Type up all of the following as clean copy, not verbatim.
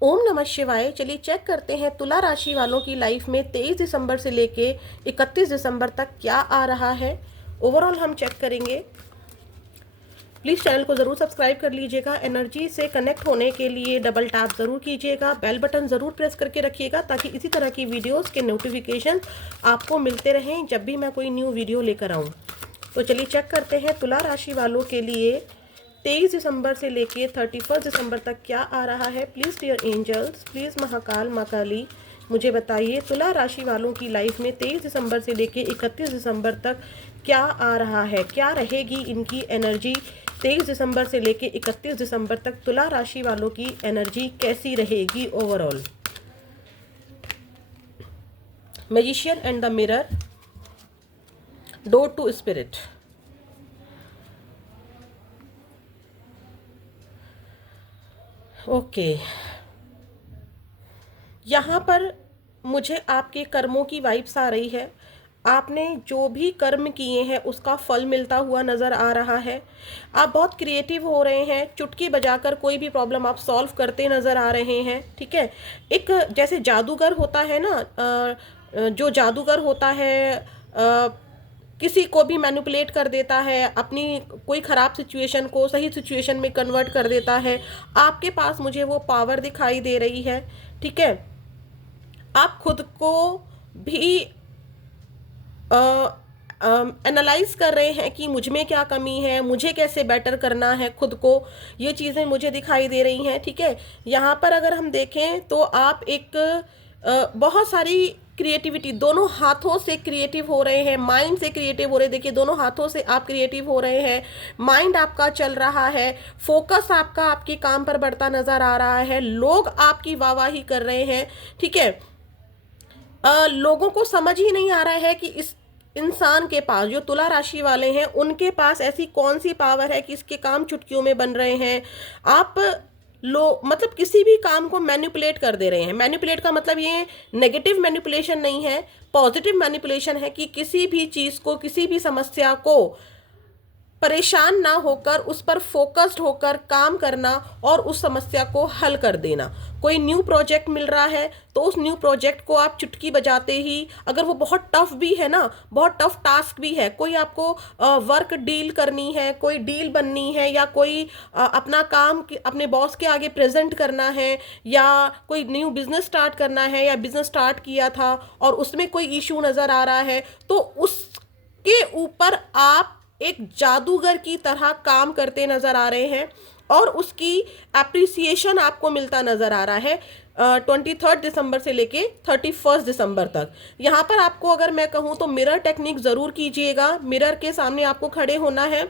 ओम नमः शिवाय। चलिए चेक करते हैं तुला राशि वालों की लाइफ में 23 दिसंबर से लेके 31 दिसंबर तक क्या आ रहा है। ओवरऑल हम चेक करेंगे। प्लीज़ चैनल को ज़रूर सब्सक्राइब कर लीजिएगा। एनर्जी से कनेक्ट होने के लिए डबल टैप ज़रूर कीजिएगा। बेल बटन ज़रूर प्रेस करके रखिएगा ताकि इसी तरह की वीडियोस के नोटिफिकेशन आपको मिलते रहें जब भी मैं कोई न्यू वीडियो लेकर आऊँ। तो चलिए चेक करते हैं तुला राशि वालों के लिए 23 दिसंबर से लेके 31 दिसंबर तक क्या आ रहा है। Please dear angels, please Mahakal माँ काली मुझे बताइए तुला राशि वालों की लाइफ में 23 दिसंबर से लेके 31 दिसंबर तक क्या आ रहा है, क्या रहेगी इनकी एनर्जी। 23 दिसंबर से लेके 31 दिसंबर तक तुला राशि वालों की एनर्जी कैसी रहेगी overall. Magician and the mirror, door to spirit. Okay, यहाँ पर मुझे आपके कर्मों की वाइब्स आ रही है। आपने जो भी कर्म किए हैं उसका फल मिलता हुआ नज़र आ रहा है। आप बहुत क्रिएटिव हो रहे हैं, चुटकी बजाकर कोई भी प्रॉब्लम आप सॉल्व करते नज़र आ रहे हैं। ठीक है, एक जैसे जादूगर होता है ना, जो जादूगर होता है किसी को भी मैनिपुलेट कर देता है, अपनी कोई ख़राब सिचुएशन को सही सिचुएशन में कन्वर्ट कर देता है। आपके पास मुझे वो पावर दिखाई दे रही है। ठीक है, आप खुद को भी एनालाइज कर रहे हैं कि मुझ में क्या कमी है, मुझे कैसे बेटर करना है खुद को। ये चीज़ें मुझे दिखाई दे रही हैं। ठीक है, यहाँ पर अगर हम देखें तो आप एक बहुत सारी क्रिएटिविटी, दोनों हाथों से क्रिएटिव हो रहे हैं, माइंड से क्रिएटिव हो रहे हैं। देखिए, दोनों हाथों से आप क्रिएटिव हो रहे हैं, माइंड आपका चल रहा है, फोकस आपका आपके काम पर बढ़ता नजर आ रहा है, लोग आपकी वाहवाही कर रहे हैं। ठीक है, लोगों को समझ ही नहीं आ रहा है कि इस इंसान के पास, जो तुला राशि वाले हैं, उनके पास ऐसी कौन सी पावर है कि इसके काम चुटकियों में बन रहे हैं। आप मतलब किसी भी काम को मैनिपुलेट कर दे रहे हैं। मैनिपुलेट का मतलब ये नेगेटिव मैनिपुलेशन नहीं है, पॉजिटिव मैनिपुलेशन है कि किसी भी चीज़ को, किसी भी समस्या को परेशान ना होकर उस पर फोकस्ड होकर काम करना और उस समस्या को हल कर देना। कोई न्यू प्रोजेक्ट मिल रहा है तो उस न्यू प्रोजेक्ट को आप चुटकी बजाते ही, अगर वो बहुत टफ भी है ना, बहुत टफ टास्क भी है, कोई आपको वर्क डील करनी है, कोई डील बननी है, या कोई अपना काम अपने बॉस के आगे प्रेजेंट करना है, या कोई न्यू बिजनेस स्टार्ट करना है, या बिजनेस स्टार्ट किया था और उसमें कोई इशू नज़र आ रहा है, तो उसके ऊपर आप एक जादूगर की तरह काम करते नजर आ रहे हैं और उसकी एप्रिसिएशन आपको मिलता नजर आ रहा है 23 दिसंबर से लेके 31 दिसंबर तक। यहाँ पर आपको अगर मैं कहूँ तो मिरर टेक्निक ज़रूर कीजिएगा। मिरर के सामने आपको खड़े होना है,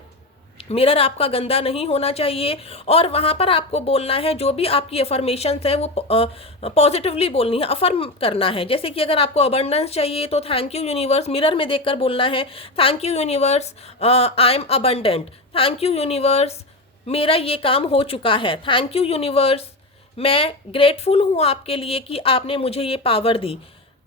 मिरर आपका गंदा नहीं होना चाहिए, और वहाँ पर आपको बोलना है, जो भी आपकी अफर्मेशंस है वो पॉजिटिवली बोलनी है, अफर्म करना है। जैसे कि अगर आपको अबंडेंस चाहिए तो थैंक यू यूनिवर्स, मिरर में देखकर बोलना है, thank you universe, I am abundant. Thank you universe, मेरा ये काम हो चुका है। थैंक यू यूनिवर्स, मैं ग्रेटफुल हूँ आपके लिए कि आपने मुझे ये power the.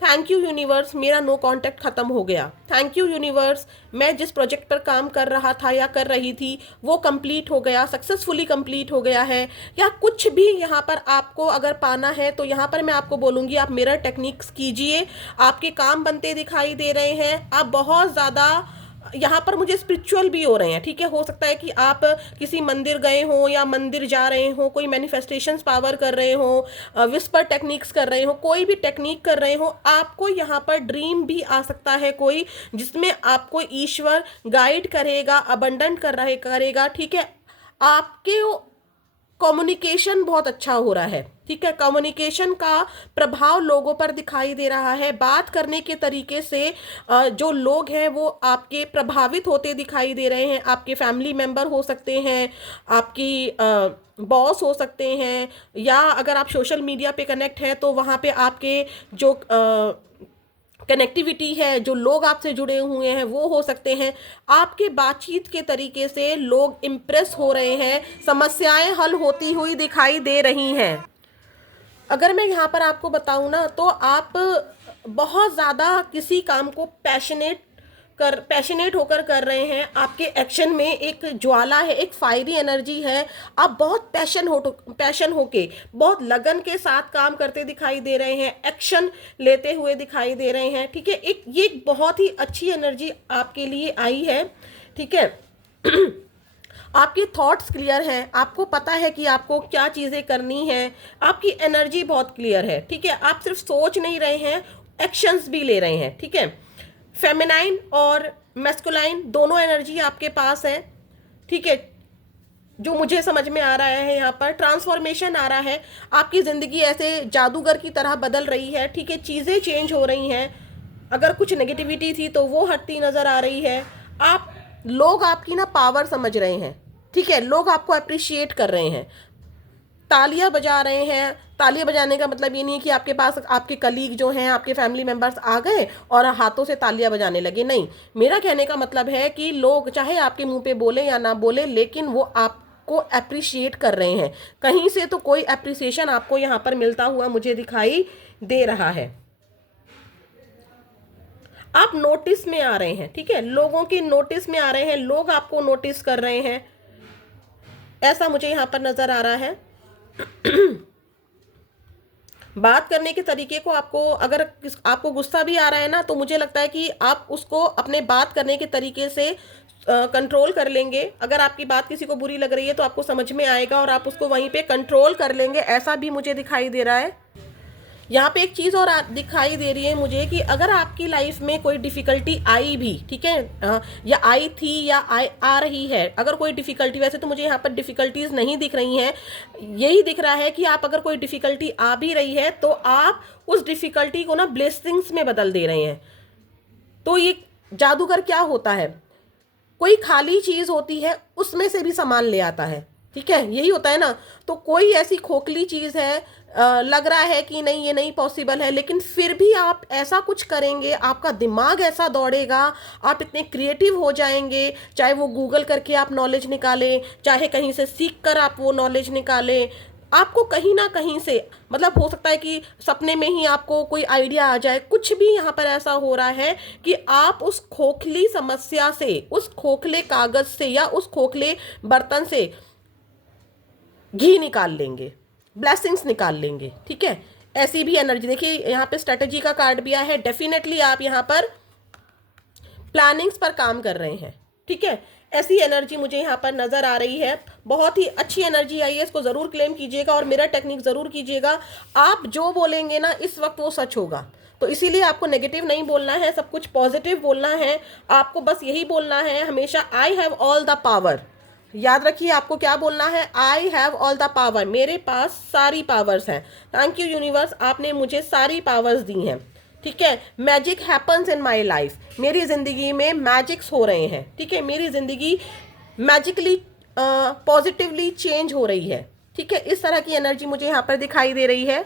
Thank you universe, मेरा नो कांटेक्ट ख़त्म हो गया। थैंक यू यूनिवर्स, मैं जिस प्रोजेक्ट पर काम कर रहा था या कर रही थी वो कंप्लीट हो गया, सक्सेसफुली कंप्लीट हो गया है। या कुछ भी यहाँ पर आपको अगर पाना है तो यहाँ पर मैं आपको बोलूँगी आप मिरर टेक्निक्स कीजिए। आपके काम बनते दिखाई दे रहे हैं, आप बहुत ज़्यादा यहाँ पर मुझे स्पिरिचुअल भी हो रहे हैं। ठीक है, हो सकता है कि आप किसी मंदिर गए हो या मंदिर जा रहे हो, कोई मैनिफेस्टेशंस पावर कर रहे हो, विस्पर टेक्निक्स कर रहे हो, कोई भी टेक्निक कर रहे हो। आपको यहाँ पर ड्रीम भी आ सकता है कोई, जिसमें आपको ईश्वर गाइड करेगा, अबंडेंट करेगा। ठीक है, आपके कम्युनिकेशन बहुत अच्छा हो रहा है। ठीक है, कम्युनिकेशन का प्रभाव लोगों पर दिखाई दे रहा है। बात करने के तरीके से जो लोग हैं वो आपके प्रभावित होते दिखाई दे रहे हैं। आपके फैमिली मेंबर हो सकते हैं, आपकी बॉस हो सकते हैं, या अगर आप सोशल मीडिया पे कनेक्ट हैं तो वहाँ पे आपके जो कनेक्टिविटी है, जो लोग आपसे जुड़े हुए हैं वो हो सकते हैं। आपके बातचीत के तरीके से लोग इम्प्रेस हो रहे हैं, समस्याएं हल होती हुई दिखाई दे रही हैं। अगर मैं यहाँ पर आपको बताऊँ ना तो आप बहुत ज़्यादा किसी काम को पैशनेट पैशनेट होकर कर रहे हैं, आपके एक्शन में एक ज्वाला है, एक फायरी एनर्जी है, आप बहुत पैशन होके बहुत लगन के साथ काम करते दिखाई दे रहे हैं, एक्शन लेते हुए दिखाई दे रहे हैं, ठीक है। ये एक बहुत ही अच्छी एनर्जी आपके लिए आई है, ठीक है। आपके थॉट्स क्लियर हैं, आपको पता है कि आपको क्या चीज़ें करनी है, आपकी एनर्जी बहुत क्लियर है, ठीक है। आप सिर्फ सोच नहीं रहे हैं, एक्शंस भी ले रहे हैं, ठीक है। फेमिनाइन और मैस्कुलाइन दोनों एनर्जी आपके पास है, ठीक है। जो मुझे समझ में आ रहा है यहाँ पर ट्रांसफॉर्मेशन आ रहा है, आपकी ज़िंदगी ऐसे जादूगर की तरह बदल रही है, ठीक है। चीज़ें चेंज हो रही हैं, अगर कुछ नेगेटिविटी थी तो वो हटती नज़र आ रही है। आप लोग आपकी ना पावर समझ रहे हैं, ठीक है। लोग आपको अप्रिशिएट कर रहे हैं, तालियां बजा रहे हैं। तालियां बजाने का मतलब ये नहीं है कि आपके पास आपके कलीग जो हैं, आपके फैमिली मेंबर्स आ गए और हाथों से तालियां बजाने लगे, नहीं। मेरा कहने का मतलब है कि लोग चाहे आपके मुंह पे बोले या ना बोले, लेकिन वो आपको अप्रिशिएट कर रहे हैं। कहीं से तो कोई अप्रिसिएशन आपको यहाँ पर मिलता हुआ मुझे दिखाई दे रहा है। आप नोटिस में आ रहे हैं, ठीक है। लोगों की नोटिस में आ रहे हैं, लोग आपको नोटिस कर रहे हैं, ऐसा मुझे यहाँ पर नजर आ रहा है। बात करने के तरीके को अगर आपको गुस्सा भी आ रहा है ना, तो मुझे लगता है कि आप उसको अपने बात करने के तरीके से कंट्रोल कर लेंगे। अगर आपकी बात किसी को बुरी लग रही है तो आपको समझ में आएगा और आप उसको वहीं पे कंट्रोल कर लेंगे, ऐसा भी मुझे दिखाई दे रहा है। यहाँ पे एक चीज़ और दिखाई दे रही है मुझे कि अगर आपकी लाइफ में कोई डिफ़िकल्टी आई भी, ठीक है, या आई थी या आ रही है, अगर कोई डिफ़िकल्टी, वैसे तो मुझे यहाँ पर डिफ़िकल्टीज नहीं दिख रही हैं, यही दिख रहा है कि आप अगर कोई डिफ़िकल्टी आ भी रही है तो आप उस डिफ़िकल्टी को ना ब्लेसिंग्स में बदल दे रहे हैं। तो ये जादूगर क्या होता है, कोई खाली चीज़ होती है उसमें से भी सामान ले आता है, ठीक है, यही होता है ना। तो कोई ऐसी खोखली चीज़ है, लग रहा है कि नहीं ये नहीं पॉसिबल है, लेकिन फिर भी आप ऐसा कुछ करेंगे, आपका दिमाग ऐसा दौड़ेगा, आप इतने क्रिएटिव हो जाएंगे, चाहे वो गूगल करके आप नॉलेज निकालें, चाहे कहीं से सीख कर आप वो नॉलेज निकालें, आपको कहीं ना कहीं से, मतलब हो सकता है कि सपने में ही आपको कोई आइडिया आ जाए, कुछ भी यहाँ पर ऐसा हो रहा है कि आप उस खोखली समस्या से, उस खोखले कागज से या उस खोखले बर्तन से घी निकाल लेंगे, ब्लेसिंग्स निकाल लेंगे, ठीक है। ऐसी भी एनर्जी देखिए, यहाँ पे स्ट्रेटेजी का कार्ड भी आया है। डेफिनेटली आप यहाँ पर प्लानिंग्स पर काम कर रहे हैं, ठीक है। ऐसी एनर्जी मुझे यहाँ पर नज़र आ रही है, बहुत ही अच्छी एनर्जी आई है, इसको ज़रूर क्लेम कीजिएगा और मिरर टेक्निक ज़रूर कीजिएगा। आप जो बोलेंगे ना इस वक्त वो सच होगा, तो इसीलिए आपको नेगेटिव नहीं बोलना है, सब कुछ पॉजिटिव बोलना है। आपको बस यही बोलना है हमेशा, I have all the power. याद रखिए आपको क्या बोलना है, I have all the power, मेरे पास सारी पावर्स हैं। थैंक यू यूनिवर्स, आपने मुझे सारी पावर्स दी हैं, ठीक है। Magic happens in my life, मेरी ज़िंदगी में मैजिक्स हो रहे हैं, ठीक है। मेरी ज़िंदगी मैजिकली पॉजिटिवली चेंज हो रही है, ठीक है। इस तरह की एनर्जी मुझे यहाँ पर दिखाई दे रही है।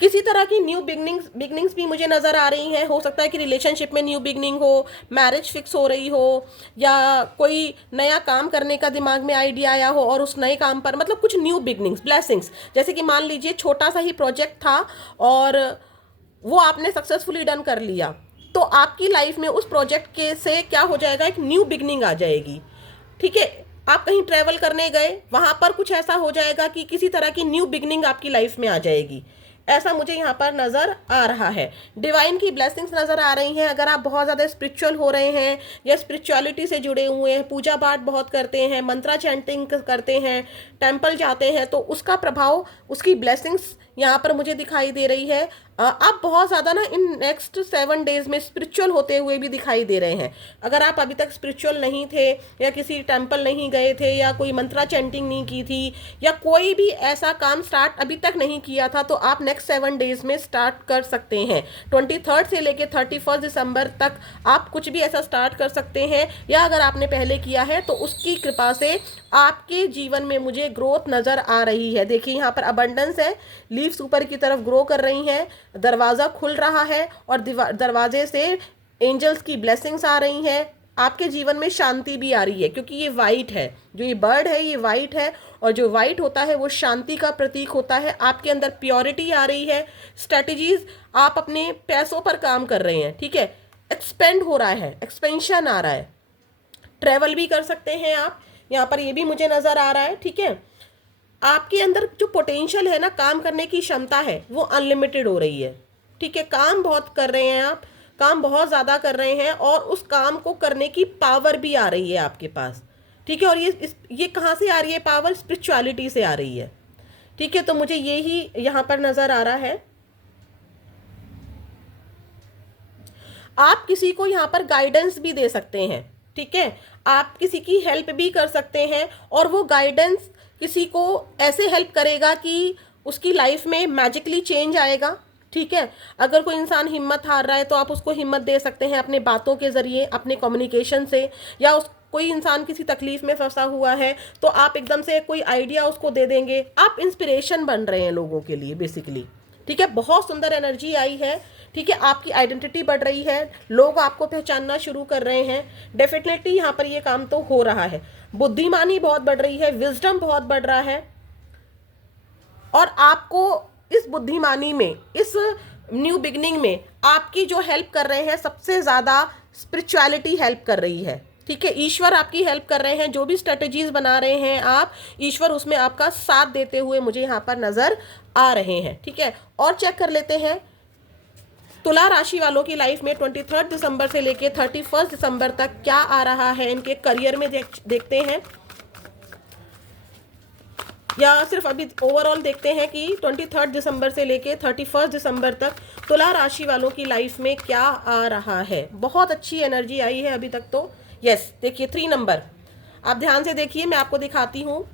किसी तरह की न्यू बिगनिंग्स भी मुझे नज़र आ रही हैं। हो सकता है कि रिलेशनशिप में न्यू बिगनिंग हो, मैरिज फिक्स हो रही हो, या कोई नया काम करने का दिमाग में आइडिया आया हो और उस नए काम पर, मतलब कुछ न्यू बिगनिंग्स, ब्लेसिंग्स। जैसे कि मान लीजिए छोटा सा ही प्रोजेक्ट था और वो आपने सक्सेसफुली डन कर लिया, तो आपकी लाइफ में उस प्रोजेक्ट के से क्या हो जाएगा, एक न्यू बिगनिंग आ जाएगी, ठीक है। आप कहीं ट्रैवल करने गए, वहाँ पर कुछ ऐसा हो जाएगा कि किसी तरह की न्यू बिगनिंग आपकी लाइफ में आ जाएगी, ऐसा मुझे यहाँ पर नज़र आ रहा है। डिवाइन की ब्लेसिंग्स नज़र आ रही हैं। अगर आप बहुत ज़्यादा स्पिरिचुअल हो रहे हैं या स्पिरिचुअलिटी से जुड़े हुए हैं, पूजा पाठ बहुत करते हैं, मंत्रा चैंटिंग करते हैं, टेम्पल जाते हैं, तो उसका प्रभाव, उसकी ब्लेसिंग्स यहाँ पर मुझे दिखाई दे रही है। आप बहुत ज़्यादा ना इन नेक्स्ट 7 डेज़ में स्पिरिचुअल होते हुए भी दिखाई दे रहे हैं। अगर आप अभी तक स्पिरिचुअल नहीं थे या किसी टेम्पल नहीं गए थे या कोई मंत्रा चैंटिंग नहीं की थी या कोई भी ऐसा काम स्टार्ट अभी तक नहीं किया था, तो आप नेक्स्ट 7 डेज़ में स्टार्ट कर सकते हैं। 23 से लेके 31 दिसंबर तक आप कुछ भी ऐसा स्टार्ट कर सकते हैं, या अगर आपने पहले किया है तो उसकी कृपा से आपके जीवन में मुझे ग्रोथ नज़र आ रही है। देखिए यहाँ पर अबंडेंस है, लीव्स ऊपर की तरफ ग्रो कर रही हैं, दरवाज़ा खुल रहा है और दरवाजे से एंजल्स की ब्लेसिंग्स आ रही हैं। आपके जीवन में शांति भी आ रही है, क्योंकि ये वाइट है, जो ये बर्ड है ये वाइट है, और जो वाइट होता है वो शांति का प्रतीक होता है। आपके अंदर प्योरिटी आ रही है। स्ट्रेटजीज, आप अपने पैसों पर काम कर रहे हैं, ठीक है। एक्सपेंड हो रहा है, एक्सपेंशन आ रहा है। ट्रैवल भी कर सकते हैं आप, यहाँ पर ये भी मुझे नज़र आ रहा है। ठीक है, आपके अंदर जो पोटेंशियल है ना, काम करने की क्षमता है, वो अनलिमिटेड हो रही है। ठीक है, काम बहुत कर रहे हैं आप, काम बहुत ज़्यादा कर रहे हैं और उस काम को करने की पावर भी आ रही है आपके पास। ठीक है, और ये कहाँ से आ रही है पावर? स्पिरिचुअलिटी से आ रही है। ठीक है, तो मुझे ये ही यहाँ पर नज़र आ रहा है। आप किसी को यहाँ पर गाइडेंस भी दे सकते हैं। ठीक है, आप किसी की हेल्प भी कर सकते हैं और वो गाइडेंस किसी को ऐसे हेल्प करेगा कि उसकी लाइफ में मैजिकली चेंज आएगा। ठीक है, अगर कोई इंसान हिम्मत हार रहा है तो आप उसको हिम्मत दे सकते हैं अपने बातों के ज़रिए, अपने कम्युनिकेशन से, या उस कोई इंसान किसी तकलीफ में फंसा हुआ है तो आप एकदम से कोई आइडिया उसको दे देंगे। आप इंस्पिरेशन बन रहे हैं लोगों के लिए बेसिकली। ठीक है, बहुत सुंदर एनर्जी आई है। ठीक है, आपकी आइडेंटिटी बढ़ रही है, लोग आपको पहचानना शुरू कर रहे हैं। डेफिनेटली यहाँ पर ये काम तो हो रहा है। बुद्धिमानी बहुत बढ़ रही है, विजडम बहुत बढ़ रहा है, और आपको इस बुद्धिमानी में, इस न्यू बिगनिंग में आपकी जो हेल्प कर रहे हैं सबसे ज़्यादा स्पिरिचुअलिटी हेल्प कर रही है। ठीक है, ईश्वर आपकी हेल्प कर रहे हैं। जो भी स्ट्रेटजीज बना रहे हैं आप, ईश्वर उसमें आपका साथ देते हुए मुझे यहाँ पर नज़र आ रहे हैं। ठीक है, और चेक कर लेते हैं तुला राशि वालों की लाइफ में 23 दिसंबर से लेके 31 दिसंबर तक क्या आ रहा है इनके करियर में। देखते हैं, या सिर्फ अभी ओवरऑल देखते हैं कि 23 दिसंबर से लेके 31 दिसंबर तक तुला राशि वालों की लाइफ में क्या आ रहा है। बहुत अच्छी एनर्जी आई है अभी तक तो। यस, देखिए 3 नंबर, आप ध्यान से देखिए, मैं आपको दिखाती हूँ।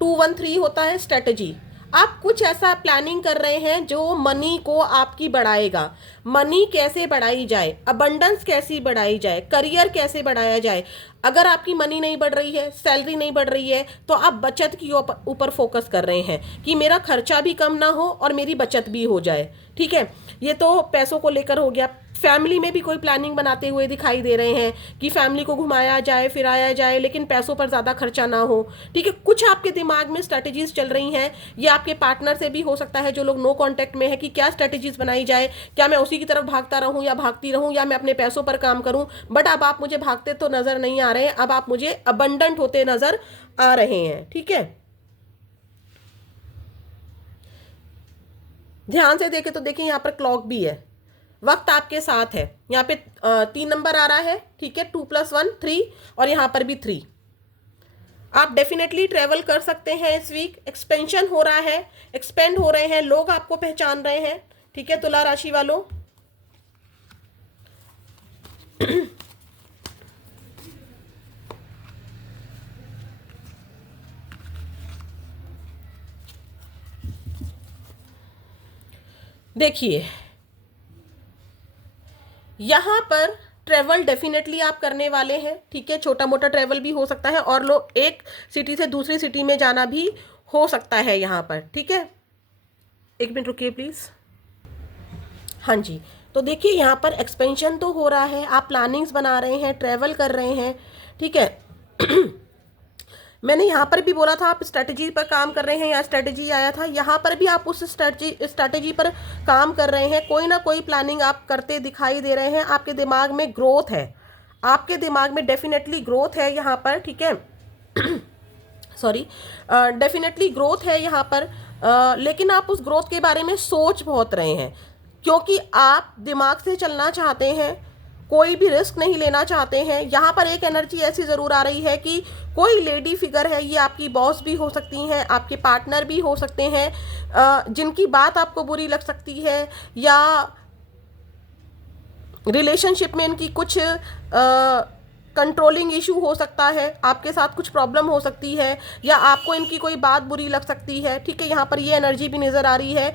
213 होता है स्ट्रेटजी। आप कुछ ऐसा प्लानिंग कर रहे हैं जो मनी को आपकी बढ़ाएगा। मनी कैसे बढ़ाई जाए, अबंडेंस कैसी बढ़ाई जाए, करियर कैसे बढ़ाया जाए। अगर आपकी मनी नहीं बढ़ रही है, सैलरी नहीं बढ़ रही है, तो आप बचत की ऊपर फोकस कर रहे हैं कि मेरा खर्चा भी कम ना हो और मेरी बचत भी हो जाए। ठीक है, ये तो पैसों को लेकर हो गया। फैमिली में भी कोई प्लानिंग बनाते हुए दिखाई दे रहे हैं कि फैमिली को घुमाया जाए, फिराया जाए, लेकिन पैसों पर ज़्यादा खर्चा ना हो। ठीक है, कुछ आपके दिमाग में स्ट्रैटेजीज चल रही हैं। ये आपके पार्टनर से भी हो सकता है, जो लोग नो कांटेक्ट में है, कि क्या स्ट्रैटेजीज बनाई जाए, क्या मैं उसी की तरफ भागता रहूं या भागती रहूं, या मैं अपने पैसों पर काम करूं। बट अब आप मुझे भागते तो नजर नहीं आ रहे हैं, अब आप मुझे अबंडेंट होते नजर आ रहे हैं। ठीक है, ध्यान से देखें तो देखिए यहाँ पर क्लॉक भी है, वक्त आपके साथ है। यहाँ पे 3 नंबर आ रहा है। ठीक है, 2+1 3, और यहाँ पर भी 3। आप डेफिनेटली ट्रेवल कर सकते हैं इस वीक। एक्सपेंशन हो रहा है, एक्सपेंड हो रहे हैं, लोग आपको पहचान रहे हैं। ठीक है, तुला राशि वालों, देखिए यहाँ पर ट्रेवल डेफिनेटली आप करने वाले हैं। ठीक है, छोटा मोटा ट्रेवल भी हो सकता है, और लोग एक सिटी से दूसरी सिटी में जाना भी हो सकता है यहाँ पर। ठीक है, 1 मिनट रुकिए प्लीज़। हाँ जी, तो देखिए यहाँ पर एक्सपेंशन तो हो रहा है, आप प्लानिंग्स बना रहे हैं, ट्रैवल कर रहे हैं। ठीक है, मैंने यहाँ पर भी बोला था आप स्ट्रैटेजी पर काम कर रहे हैं, या स्ट्रैटेजी आया था, यहाँ पर भी आप उस स्ट्रैटेजी पर काम कर रहे हैं। कोई ना कोई प्लानिंग आप करते दिखाई दे रहे हैं। आपके दिमाग में ग्रोथ है, आपके दिमाग में डेफिनेटली ग्रोथ है यहाँ पर। ठीक है, सॉरी, डेफिनेटली ग्रोथ है यहाँ पर, लेकिन आप उस ग्रोथ के बारे में सोच बहुत रहे हैं, क्योंकि आप दिमाग से चलना चाहते हैं, कोई भी रिस्क नहीं लेना चाहते हैं। यहाँ पर एक एनर्जी ऐसी ज़रूर आ रही है कि कोई लेडी फिगर है, ये आपकी बॉस भी हो सकती हैं, आपके पार्टनर भी हो सकते हैं, जिनकी बात आपको बुरी लग सकती है, या रिलेशनशिप में इनकी कुछ कंट्रोलिंग इशू हो सकता है, आपके साथ कुछ प्रॉब्लम हो सकती है, या आपको इनकी कोई बात बुरी लग सकती है। ठीक है, यहाँ पर ये एनर्जी भी नज़र आ रही है।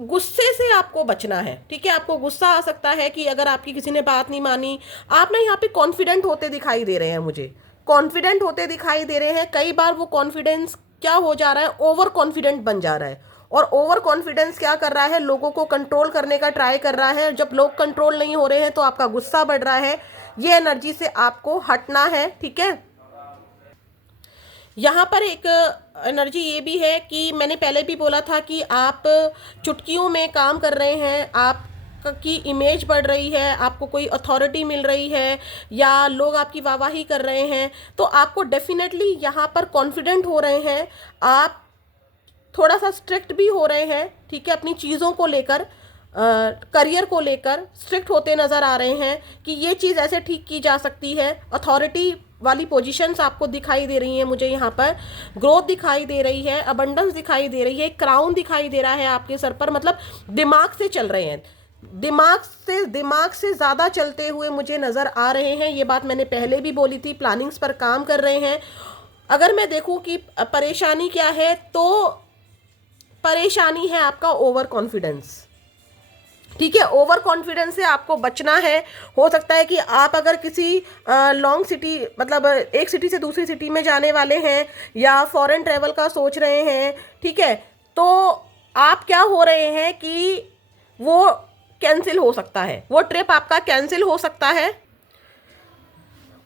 गुस्से से आपको बचना है। ठीक है, आपको गुस्सा आ सकता है कि अगर आपकी किसी ने बात नहीं मानी। आप ना यहाँ पे कॉन्फिडेंट होते दिखाई दे रहे हैं, मुझे कॉन्फिडेंट होते दिखाई दे रहे हैं। कई बार वो कॉन्फिडेंस क्या हो जा रहा है, ओवर कॉन्फिडेंट बन जा रहा है, और ओवर कॉन्फिडेंस क्या कर रहा है, लोगों को कंट्रोल करने का ट्राई कर रहा है। जब लोग कंट्रोल नहीं हो रहे हैं तो आपका गुस्सा बढ़ रहा है। ये एनर्जी से आपको हटना है। ठीक है, यहाँ पर एक एनर्जी ये भी है कि मैंने पहले भी बोला था कि आप चुटकियों में काम कर रहे हैं, आप की इमेज बढ़ रही है, आपको कोई अथॉरिटी मिल रही है या लोग आपकी वाहवाही कर रहे हैं, तो आपको डेफिनेटली यहाँ पर कॉन्फिडेंट हो रहे हैं, आप थोड़ा सा स्ट्रिक्ट भी हो रहे हैं, ठीक है, अपनी चीज़ों को लेकर, करियर को लेकर स्ट्रिक्ट होते नज़र आ रहे हैं कि ये चीज़ ऐसे ठीक की जा सकती है। अथॉरिटी वाली पोजीशंस आपको दिखाई दे रही हैं, मुझे यहाँ पर ग्रोथ दिखाई दे रही है, अबंडेंस दिखाई दे रही है, क्राउन दिखाई दे रहा है आपके सर पर, मतलब दिमाग से चल रहे हैं, दिमाग से ज़्यादा चलते हुए मुझे नज़र आ रहे हैं। ये बात मैंने पहले भी बोली थी, प्लानिंग्स पर काम कर रहे हैं। अगर मैं देखूं कि परेशानी क्या है, तो परेशानी है आपका ओवर कॉन्फिडेंस, ठीक है। ओवर कॉन्फिडेंस से आपको बचना है। हो सकता है कि आप अगर किसी लॉन्ग सिटी, मतलब एक सिटी से दूसरी सिटी में जाने वाले हैं या फॉरेन ट्रैवल का सोच रहे हैं, ठीक है, तो आप क्या हो रहे हैं कि वो कैंसिल हो सकता है, वो ट्रिप आपका कैंसिल हो सकता है।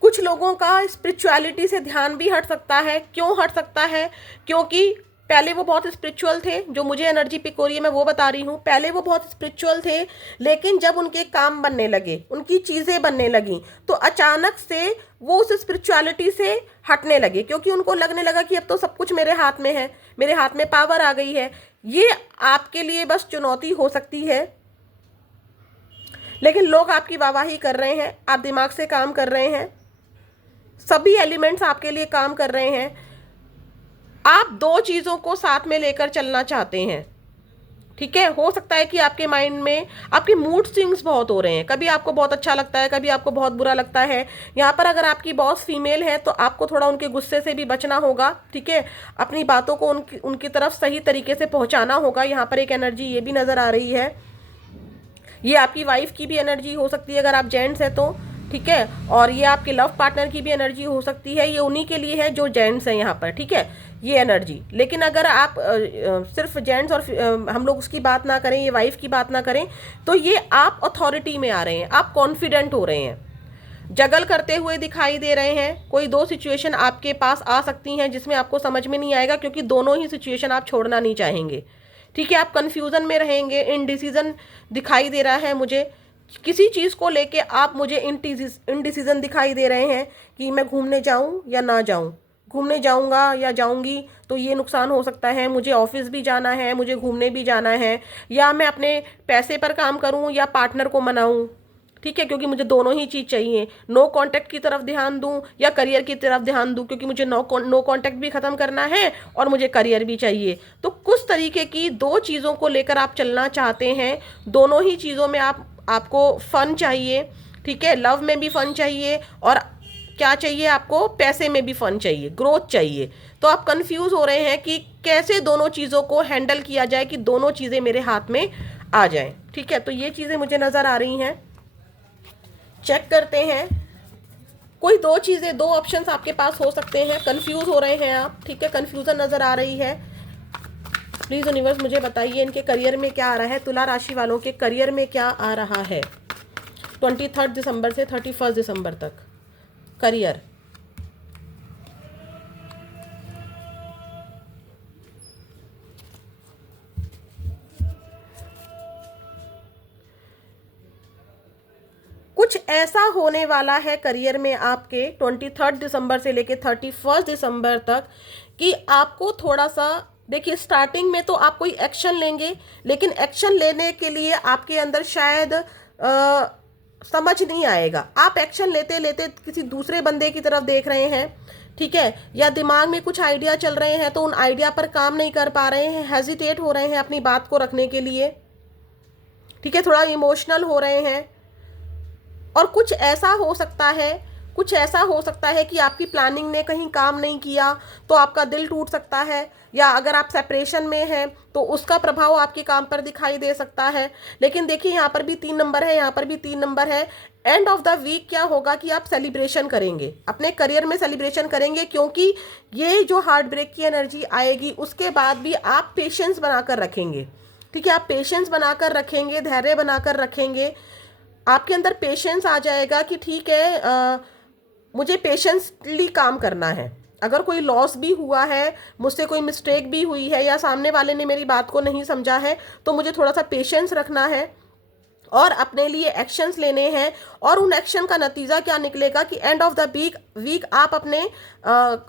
कुछ लोगों का स्पिरिचुअलिटी से ध्यान भी हट सकता है। क्यों हट सकता है? क्योंकि पहले वो बहुत स्पिरिचुअल थे, जो मुझे एनर्जी पिक हो रही है मैं वो बता रही हूँ। पहले वो बहुत स्पिरिचुअल थे, लेकिन जब उनके काम बनने लगे, उनकी चीज़ें बनने लगी, तो अचानक से वो उस स्पिरिचुअलिटी से हटने लगे, क्योंकि उनको लगने लगा कि अब तो सब कुछ मेरे हाथ में है, मेरे हाथ में पावर आ गई है। ये आपके लिए बस चुनौती हो सकती है, लेकिन लोग आपकी वाहवाही कर रहे हैं, आप दिमाग से काम कर रहे हैं, सभी एलिमेंट्स आपके लिए काम कर रहे हैं। आप दो चीज़ों को साथ में लेकर चलना चाहते हैं, ठीक है। हो सकता है कि आपके माइंड में आपके मूड स्विंग्स बहुत हो रहे हैं, कभी आपको बहुत अच्छा लगता है, कभी आपको बहुत बुरा लगता है। यहाँ पर अगर आपकी बॉस फीमेल है तो आपको थोड़ा उनके गुस्से से भी बचना होगा, ठीक है। अपनी बातों को उनकी तरफ सही तरीके से पहुँचाना होगा। यहाँ पर एक एनर्जी ये भी नज़र आ रही है, ये आपकी वाइफ की भी एनर्जी हो सकती है अगर आप जेंट्स हैं तो, ठीक है। और ये आपके लव पार्टनर की भी एनर्जी हो सकती है। ये उन्हीं के लिए है जो जेंट्स हैं यहाँ पर, ठीक है, ये एनर्जी। लेकिन अगर आप सिर्फ जेंट्स और हम लोग उसकी बात ना करें, ये वाइफ की बात ना करें, तो ये आप अथॉरिटी में आ रहे हैं, आप कॉन्फिडेंट हो रहे हैं, जगल करते हुए दिखाई दे रहे हैं। कोई दो सिचुएशन आपके पास आ सकती हैं जिसमें आपको समझ में नहीं आएगा, क्योंकि दोनों ही सिचुएशन आप छोड़ना नहीं चाहेंगे, ठीक है। आप कन्फ्यूज़न में रहेंगे, इनडिसीजन दिखाई दे रहा है मुझे, किसी चीज़ को लेके आप मुझे इनडिसीजन दिखाई दे रहे हैं कि मैं घूमने जाऊं या ना जाऊं, घूमने जाऊंगा या जाऊंगी तो ये नुकसान हो सकता है, मुझे ऑफिस भी जाना है, मुझे घूमने भी जाना है, या मैं अपने पैसे पर काम करूं या पार्टनर को मनाऊं, ठीक है, क्योंकि मुझे दोनों ही चीज़ चाहिए। नो कांटेक्ट की तरफ ध्यान दूं या करियर की तरफ ध्यान दूं, क्योंकि मुझे नो कांटेक्ट भी ख़त्म करना है और मुझे करियर भी चाहिए। तो कुछ तरीके की दो चीज़ों को लेकर आप चलना चाहते हैं। दोनों ही चीज़ों में आपको फ़न चाहिए, ठीक है, लव में भी फ़न चाहिए, और क्या चाहिए आपको, पैसे में भी फ़न चाहिए, ग्रोथ चाहिए। तो आप कंफ्यूज हो रहे हैं कि कैसे दोनों चीज़ों को हैंडल किया जाए कि दोनों चीज़ें मेरे हाथ में आ जाएं, ठीक है। तो ये चीज़ें मुझे नज़र आ रही हैं, चेक करते हैं। कोई दो चीज़ें, दो ऑप्शंस आपके पास हो सकते हैं, कंफ्यूज हो रहे हैं आप, ठीक है, कंफ्यूजन नज़र आ रही है। प्लीज़ यूनिवर्स मुझे बताइए इनके करियर में क्या आ रहा है, तुला राशि वालों के करियर में क्या आ रहा है 23 दिसंबर से 31 दिसंबर तक, करियर। कुछ ऐसा होने वाला है करियर में आपके 23 दिसंबर से लेके 31 दिसंबर तक कि आपको थोड़ा सा, देखिए स्टार्टिंग में तो आप कोई एक्शन लेंगे, लेकिन एक्शन लेने के लिए आपके अंदर शायद समझ नहीं आएगा। आप एक्शन लेते लेते किसी दूसरे बंदे की तरफ देख रहे हैं, ठीक है, या दिमाग में कुछ आइडिया चल रहे हैं तो उन आइडिया पर काम नहीं कर पा रहे हैं, हेजिटेट हो रहे हैं अपनी बात को रखने के लिए, ठीक है, थोड़ा इमोशनल हो रहे हैं। और कुछ ऐसा हो सकता है, कुछ ऐसा हो सकता है कि आपकी प्लानिंग ने कहीं काम नहीं किया तो आपका दिल टूट सकता है, या अगर आप सेपरेशन में हैं तो उसका प्रभाव आपके काम पर दिखाई दे सकता है। लेकिन देखिए यहाँ पर भी 3 नंबर है, यहाँ पर भी 3 नंबर है। एंड ऑफ द वीक क्या होगा कि आप सेलिब्रेशन करेंगे, अपने करियर में सेलिब्रेशन करेंगे, क्योंकि ये जो हार्ट ब्रेक की एनर्जी आएगी उसके बाद भी आप पेशेंस बनाकर रखेंगे, ठीक है, आप पेशेंस बनाकर रखेंगे, धैर्य बनाकर रखेंगे। आपके अंदर पेशेंस आ जाएगा कि ठीक है, मुझे पेशेंसली काम करना है। अगर कोई लॉस भी हुआ है, मुझसे कोई मिस्टेक भी हुई है, या सामने वाले ने मेरी बात को नहीं समझा है, तो मुझे थोड़ा सा पेशेंस रखना है और अपने लिए एक्शंस लेने हैं। और उन एक्शन का नतीजा क्या निकलेगा कि एंड ऑफ द वीक आप अपने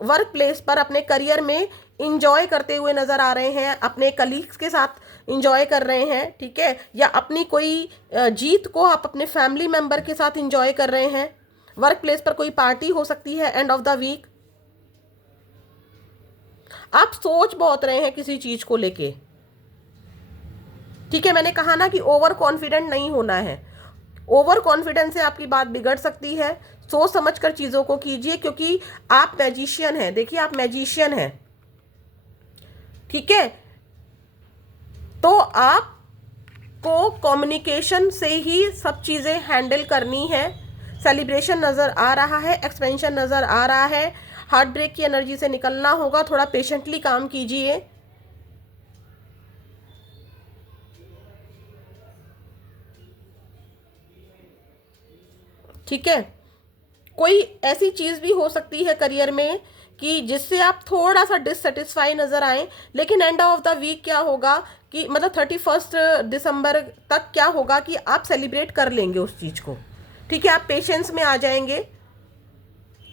वर्क प्लेस पर, अपने करियर में इंजॉय करते हुए नज़र आ रहे हैं, अपने कलीग्स के साथ इंजॉय कर रहे हैं, ठीक है, या अपनी कोई जीत को आप अपने फैमिली मेंबर के साथ इंजॉय कर रहे हैं। वर्क प्लेस पर कोई पार्टी हो सकती है एंड ऑफ द वीक। आप सोच बहुत रहे हैं किसी चीज को लेके, ठीक है। मैंने कहा ना कि ओवर कॉन्फिडेंट नहीं होना है। ओवर कॉन्फिडेंस से आपकी बात बिगड़ सकती है। सोच समझ कर चीजों को कीजिए, क्योंकि आप मैजिशियन हैं। देखिए, आप मैजिशियन हैं, ठीक है। तो आपको कम्युनिकेशन से ही सब चीजें हैंडल करनी है। सेलिब्रेशन नजर आ रहा है, एक्सपेंशन नजर आ रहा है, हार्ट ब्रेक की एनर्जी से निकलना होगा। थोड़ा पेशेंटली काम कीजिए, ठीक है। कोई ऐसी चीज भी हो सकती है करियर में कि जिससे आप थोड़ा सा डिससेटिस्फाई नजर आए, लेकिन एंड ऑफ द वीक क्या होगा कि मतलब 31 दिसंबर तक क्या होगा कि आप सेलिब्रेट कर लेंगे उस चीज को, ठीक है। आप पेशेंस में आ जाएंगे।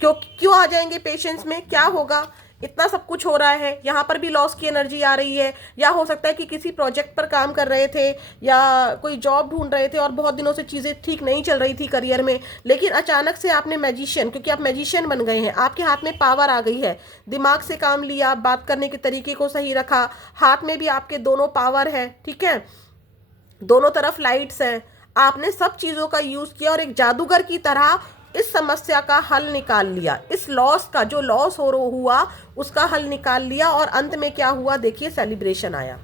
क्यों आ जाएंगे पेशेंस में? क्या होगा, इतना सब कुछ हो रहा है, यहाँ पर भी लॉस की एनर्जी आ रही है, या हो सकता है कि किसी प्रोजेक्ट पर काम कर रहे थे या कोई जॉब ढूंढ रहे थे और बहुत दिनों से चीज़ें ठीक नहीं चल रही थी करियर में, लेकिन अचानक से आपने मैजिशियन, क्योंकि आप मैजिशियन बन गए हैं, आपके हाथ में पावर आ गई है, दिमाग से काम लिया, बात करने के तरीके को सही रखा, हाथ में भी आपके दोनों पावर है, ठीक है, दोनों तरफ लाइट्स हैं, आपने सब चीज़ों का यूज़ किया और एक जादूगर की तरह इस समस्या का हल निकाल लिया। इस लॉस का, जो लॉस हुआ उसका हल निकाल लिया, और अंत में क्या हुआ देखिए, सेलिब्रेशन आया,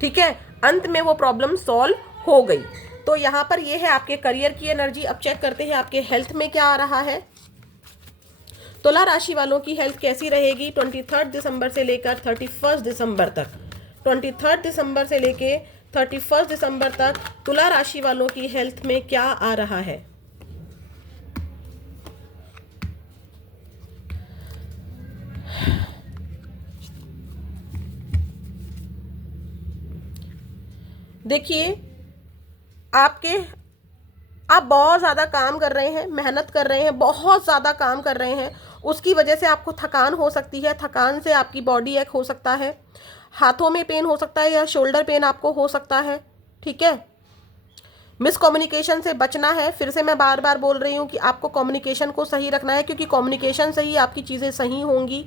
ठीक है। अंत में वो प्रॉब्लम सॉल्व हो गई। तो यहाँ पर ये है आपके करियर की एनर्जी। अब चेक करते हैं आपके हेल्थ में क्या आ रहा है। तुला राशि वालों की हेल्थ कैसी रहेगी 23 दिसंबर से लेकर 31 दिसंबर तक। 23 दिसंबर से लेके 31 दिसंबर तक तुला राशि वालों की हेल्थ में क्या आ रहा है। देखिए, आप बहुत ज़्यादा काम कर रहे हैं, मेहनत कर रहे हैं, बहुत ज़्यादा काम कर रहे हैं, उसकी वजह से आपको थकान हो सकती है। थकान से आपकी बॉडी एक हो सकता है, हाथों में पेन हो सकता है, या शोल्डर पेन आपको हो सकता है, ठीक है। मिसकम्युनिकेशन से बचना है। फिर से मैं बार बार बोल रही हूँ कि आपको कम्युनिकेशन को सही रखना है, क्योंकि कम्युनिकेशन से ही आपकी चीज़ें सही होंगी,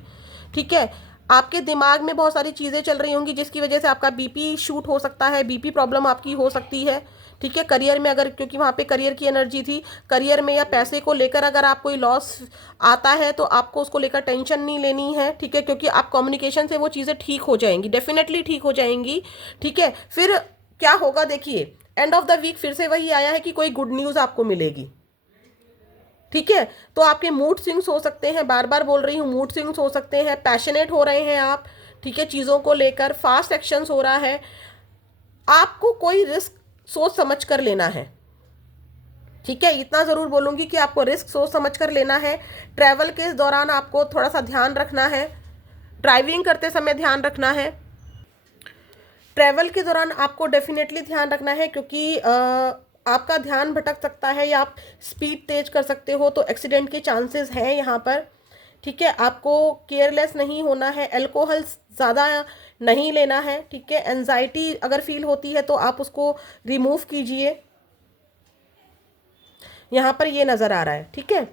ठीक है। आपके दिमाग में बहुत सारी चीज़ें चल रही होंगी जिसकी वजह से आपका बीपी शूट हो सकता है, बीपी प्रॉब्लम आपकी हो सकती है, ठीक है। करियर में अगर, क्योंकि वहाँ पे करियर की एनर्जी थी, करियर में या पैसे को लेकर अगर आप कोई लॉस आता है तो आपको उसको लेकर टेंशन नहीं लेनी है, ठीक है, क्योंकि आप कम्युनिकेशन से वो चीज़ें ठीक हो जाएंगी, डेफिनेटली ठीक हो जाएंगी, ठीक है। फिर क्या होगा देखिए, एंड ऑफ द वीक फिर से वही आया है कि कोई गुड न्यूज़ आपको मिलेगी, ठीक है। तो आपके मूड स्विंग्स हो सकते हैं, बार बार बोल रही हूँ, मूड स्विंग्स हो सकते हैं, पैशनेट हो रहे हैं आप, ठीक है, चीज़ों को लेकर फास्ट एक्शंस हो रहा है। आपको कोई रिस्क सोच समझ कर लेना है, ठीक है। इतना ज़रूर बोलूँगी कि आपको रिस्क सोच समझ कर लेना है। ट्रैवल के दौरान आपको थोड़ा सा ध्यान रखना है, ड्राइविंग करते समय ध्यान रखना है। ट्रैवल के दौरान आपको डेफिनेटली ध्यान रखना है, क्योंकि आपका ध्यान भटक सकता है, या आप स्पीड तेज कर सकते हो, तो एक्सीडेंट के चांसेस हैं यहाँ पर, ठीक है। आपको केयरलेस नहीं होना है, अल्कोहल ज़्यादा नहीं लेना है, ठीक है। एंजाइटी अगर फील होती है तो आप उसको रिमूव कीजिए, यहाँ पर ये नज़र आ रहा है, ठीक है।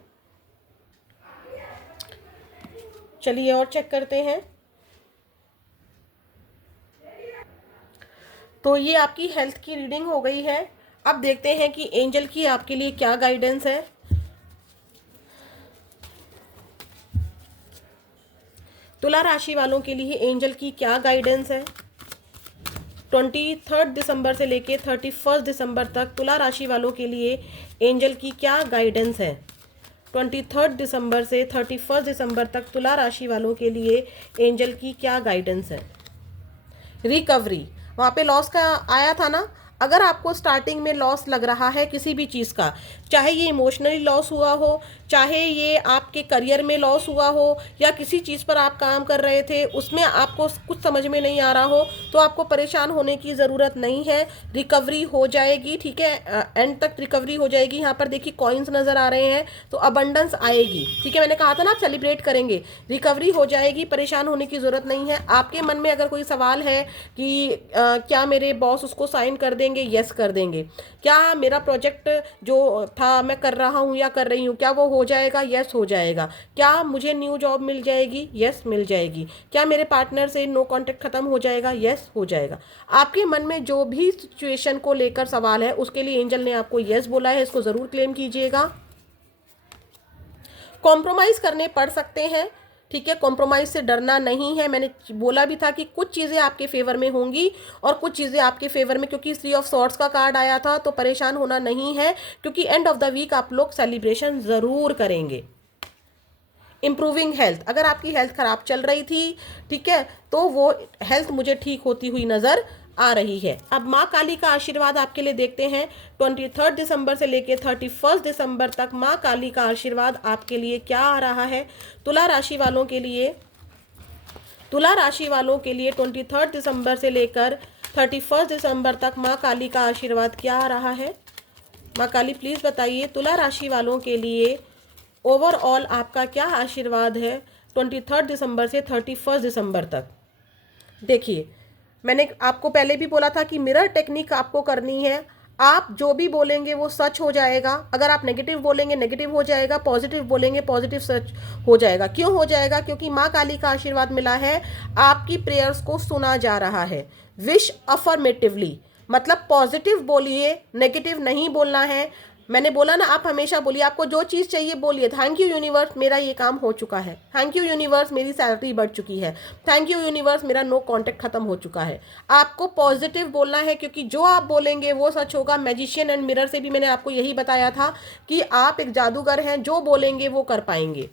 चलिए और चेक करते हैं। तो ये आपकी हेल्थ की रीडिंग हो गई है। अब देखते हैं कि एंजल की आपके लिए क्या गाइडेंस है। तुला राशि वालों के लिए एंजल की क्या गाइडेंस है 23 दिसंबर से लेके 31 दिसंबर तक। तुला राशि वालों के लिए एंजल की क्या गाइडेंस है 23 दिसंबर से 31 दिसंबर तक। तुला राशि वालों के लिए एंजल की क्या गाइडेंस है। रिकवरी, वहाँ पे लॉस का आया था ना, अगर आपको स्टार्टिंग में लॉस लग रहा है किसी भी चीज़ का, चाहे ये इमोशनली लॉस हुआ हो, चाहे ये आपके करियर में लॉस हुआ हो, या किसी चीज़ पर आप काम कर रहे थे उसमें आपको कुछ समझ में नहीं आ रहा हो, तो आपको परेशान होने की ज़रूरत नहीं है। रिकवरी हो जाएगी, ठीक है, एंड तक रिकवरी हो जाएगी। यहाँ पर देखिए कॉइन्स नज़र आ रहे हैं, तो अबंडेंस आएगी, ठीक है। मैंने कहा था ना आप सेलिब्रेट करेंगे, रिकवरी हो जाएगी, परेशान होने की ज़रूरत नहीं है। आपके मन में अगर कोई सवाल है कि क्या मेरे बॉस उसको साइन कर देंगे, यस कर देंगे। क्या मेरा प्रोजेक्ट जो था मैं कर रहा हूँ या कर रही हूँ, क्या वो हो जाएगा, यस हो जाएगा। क्या मुझे न्यू जॉब मिल जाएगी, यस मिल जाएगी। क्या मेरे पार्टनर से नो कॉन्टेक्ट खत्म हो जाएगा, यस हो जाएगा। आपके मन में जो भी सिचुएशन को लेकर सवाल है उसके लिए एंजल ने आपको यस बोला है, इसको ज़रूर क्लेम कीजिएगा। कॉम्प्रोमाइज़ करने पड़ सकते हैं, ठीक है, कॉम्प्रोमाइज़ से डरना नहीं है। मैंने बोला भी था कि कुछ चीज़ें आपके फेवर में होंगी और कुछ चीज़ें आपके फेवर में, क्योंकि 3 ऑफ सॉर्ड्स का कार्ड आया था, तो परेशान होना नहीं है, क्योंकि एंड ऑफ द वीक आप लोग सेलिब्रेशन ज़रूर करेंगे। इम्प्रूविंग हेल्थ, अगर आपकी हेल्थ ख़राब चल रही थी, ठीक है, तो वो हेल्थ मुझे ठीक होती हुई नज़र आ रही है। अब माँ काली का आशीर्वाद आपके लिए देखते हैं। 23 दिसंबर से लेके 31 दिसंबर तक माँ काली का आशीर्वाद आपके लिए क्या आ रहा है। तुला राशि वालों के लिए 23 दिसंबर से लेकर 31 दिसंबर तक माँ काली का आशीर्वाद क्या आ रहा है। माँ काली प्लीज़ बताइए, तुला राशि वालों के लिए ओवरऑल आपका क्या आशीर्वाद है 23 दिसंबर से 31 दिसंबर तक। देखिए, मैंने आपको पहले भी बोला था कि मिरर टेक्निक आपको करनी है। आप जो भी बोलेंगे वो सच हो जाएगा। अगर आप नेगेटिव बोलेंगे नेगेटिव हो जाएगा, पॉजिटिव बोलेंगे पॉजिटिव सच हो जाएगा। क्यों हो जाएगा? क्योंकि माँ काली का आशीर्वाद मिला है, आपकी प्रेयर्स को सुना जा रहा है। विश अफर्मेटिवली, मतलब पॉजिटिव बोलिए, नेगेटिव नहीं बोलना है। मैंने बोला ना, आप हमेशा बोलिए, आपको जो चीज़ चाहिए बोलिए। थैंक यू यूनिवर्स, मेरा ये काम हो चुका है। थैंक यू यूनिवर्स, मेरी सैलरी बढ़ चुकी है। थैंक यू यूनिवर्स, मेरा नो कॉन्टैक्ट खत्म हो चुका है। आपको पॉजिटिव बोलना है, क्योंकि जो आप बोलेंगे वो सच होगा। मैजिशियन एंड मिरर से भी मैंने आपको यही बताया था कि आप एक जादूगर हैं, जो बोलेंगे वो कर पाएंगे।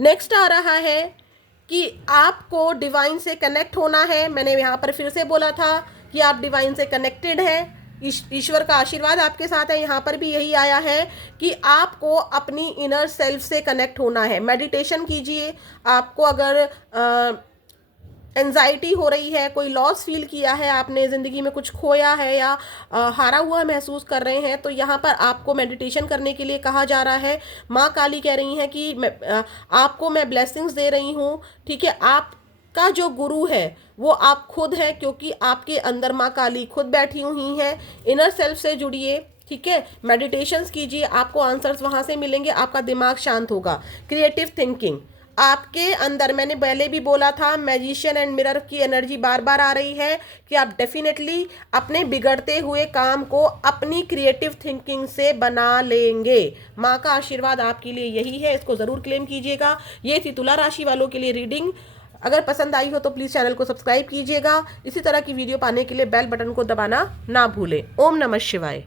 नेक्स्ट आ रहा है कि आपको डिवाइन से कनेक्ट होना है। मैंने यहाँ पर फिर से बोला था कि आप डिवाइन से कनेक्टेड हैं, ईश्वर का आशीर्वाद आपके साथ है। यहाँ पर भी यही आया है कि आपको अपनी इनर सेल्फ से कनेक्ट होना है। मेडिटेशन कीजिए। आपको अगर एंजाइटी हो रही है, कोई लॉस फील किया है, आपने ज़िंदगी में कुछ खोया है या हारा हुआ महसूस कर रहे हैं, तो यहाँ पर आपको मेडिटेशन करने के लिए कहा जा रहा है। माँ काली कह रही हैं कि आपको मैं ब्लेसिंग्स दे रही हूँ, ठीक है। आपका जो गुरु है वो आप खुद हैं, क्योंकि आपके अंदर माँ काली खुद बैठी हुई हैं। इनर सेल्फ से जुड़िए, ठीक है, मेडिटेशंस कीजिए, आपको आंसर्स वहाँ से मिलेंगे, आपका दिमाग शांत होगा। क्रिएटिव थिंकिंग आपके अंदर, मैंने पहले भी बोला था, मैजिशियन एंड मिरर की एनर्जी बार बार आ रही है कि आप डेफिनेटली अपने बिगड़ते हुए काम को अपनी क्रिएटिव थिंकिंग से बना लेंगे। माँ का आशीर्वाद आपके लिए यही है, इसको ज़रूर क्लेम कीजिएगा। ये थी तुला राशि वालों के लिए रीडिंग। अगर पसंद आई हो तो प्लीज़ चैनल को सब्सक्राइब कीजिएगा। इसी तरह की वीडियो पाने के लिए बेल बटन को दबाना ना भूलें। ओम नमः शिवाय।